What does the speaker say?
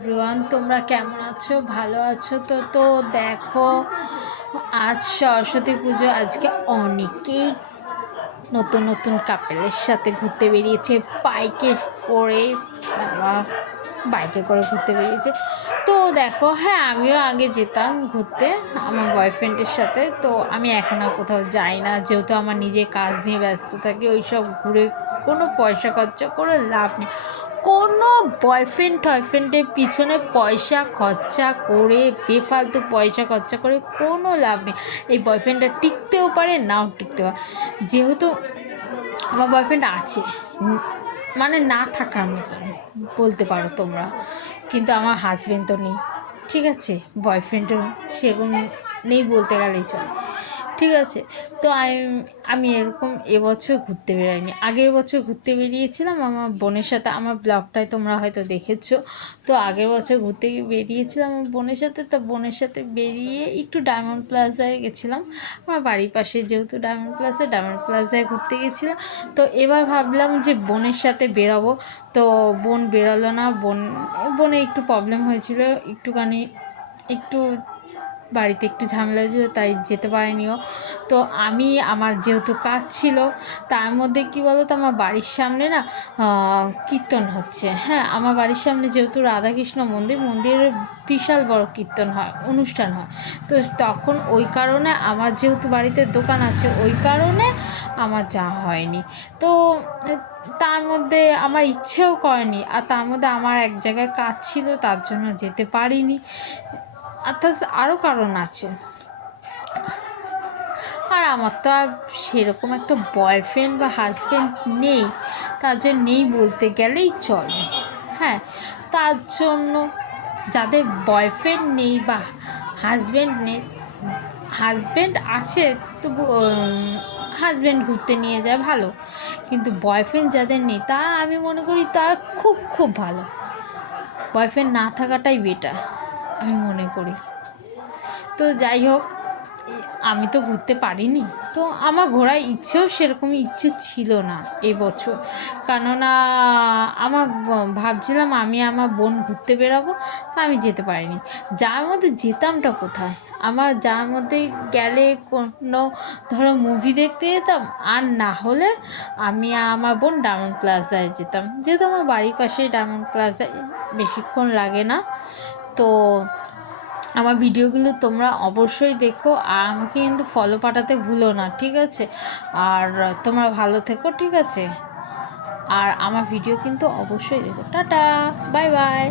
Everyone তোমরা কেমন আছো? ভালো আছো? তো তো দেখো, আজ সরস্বতী পুজো, আজকে অনেকেই নতুন নতুন কাপেলের সাথে ঘুরতে বেরিয়েছে। বাইকে করে, বাবা বাইকে করে ঘুরতে বেরিয়েছে। তো দেখো হ্যাঁ আমিও আগে যেতাম ঘুরতে, আমার বয়ফ্রেন্ডের সাথে। তো আমি এখন আর কোথাও যাই না, যেহেতু আমার নিজে কাজ নিয়ে ব্যস্ত থাকি ওই সব ঘুরে কোনো পয়সা খরচা করে লাভ নেই। কোনো বয়ফ্রেন্ড টয়ফ্রেন্ডের পিছনে পয়সা খরচা করে, বেফালতু পয়সা খরচা করে কোনো লাভ নেই। এই বয়ফ্রেন্ডটা টিকতেও পারে, নাও টিকতে পারে। যেহেতু আমার বয়ফ্রেন্ড আছে মানে না থাকার মতন, বলতে পারো তোমরা। কিন্তু আমার হাজব্যান্ড তো নেই, ঠিক আছে? বয়ফ্রেন্ডও সেরকম নেই বলতে গেলেই চলে। ঠিক আছে? তো আমি এরকম এবছর ঘুরতে বেরোয়নি আগের বছর ঘুরতে বেরিয়েছিলাম আমার বোনের সাথে, আমার ব্লগটায় তোমরা হয়তো দেখেছ। তো আগের বছর ঘুরতে বেরিয়েছিলাম আমার বোনের সাথে, তো বোনের সাথে বেরিয়ে একটু ডায়মন্ড প্লাজায় গেছিলাম। আমার বাড়ির পাশে যেহেতু ডায়মন্ড প্লাজা ডায়মন্ড প্লাজায় ঘুরতে গেছিলাম। তো এবার ভাবলাম যে বোনের সাথে বেরোবো। তো বোন বেরোলো না, বোন, বোনে একটু প্রবলেম হয়েছিল, একটুখানি, একটু বাড়িতে একটু ঝামেলা হয়েছিল তাই যেতে পারিনিও। তো আমি, আমার যেহেতু কাজ ছিল, তার মধ্যে কি বলো তো আমার বাড়ির সামনে না কীর্তন হচ্ছে। হ্যাঁ আমার বাড়ির সামনে যেহেতু রাধাকৃষ্ণ মন্দির, মন্দিরের বিশাল বড় কীর্তন হয়, অনুষ্ঠান হয়। তো তখন ওই কারণে আমার যেহেতু বাড়িতে দোকান আছে, ওই কারণে আমার যাওয়া হয়নি। তো তার মধ্যে আমার ইচ্ছেও করেনি, আর তার মধ্যে আমার এক জায়গায় কাজ ছিল, তার জন্য যেতে পারিনি। অর্থাৎ আরও কারণ আছে। আর আমার তো আর সেরকম একটা বয়ফ্রেন্ড বা হাজব্যান্ড নেই। তার জন্য নেই বলতে গেলেই চলে। হ্যাঁ তার জন্য যাদের বয়ফ্রেন্ড নেই বা হাজব্যান্ড নেই হাজব্যান্ড আছে তবু হাজব্যান্ড ঘুরতে নিয়ে যায় ভালো। কিন্তু বয়ফ্রেন্ড যাদের নেই তা আমি মনে করি তার খুব খুব ভালো। বয়ফ্রেন্ড না থাকাটাই বেটার আমি মনে করি। তো যাই হোক, আমি তো ঘুরতে পারিনি। তো আমার ঘোরার ইচ্ছেও সেরকম ইচ্ছে ছিল না এবছর কেননা, আমার ভাবছিলাম আমি আমার বোন ঘুরতে বেরাবো, তো আমি যেতে পারিনি। যার মধ্যে যেতামটা কোথায়? আমার যার মধ্যে গেলে কোনো, ধরো মুভি দেখতে যেতাম, আর না হলে আমি আমার বোন ডায়মন্ড প্লাজায় যেতাম। যেহেতু আমার বাড়ির পাশে ডায়মন্ড প্লাজায় বেশিক্ষণ লাগে না। তো আমার ভিডিওগুলো তোমরা অবশ্যই দেখো আর আমাকে কিন্তু ফলো পাঠাতে ভুলো না, ঠিক আছে? আর তোমরা ভালো থেকো, ঠিক আছে? আর আমার ভিডিও কিন্তু অবশ্যই দেখো। Tata bye bye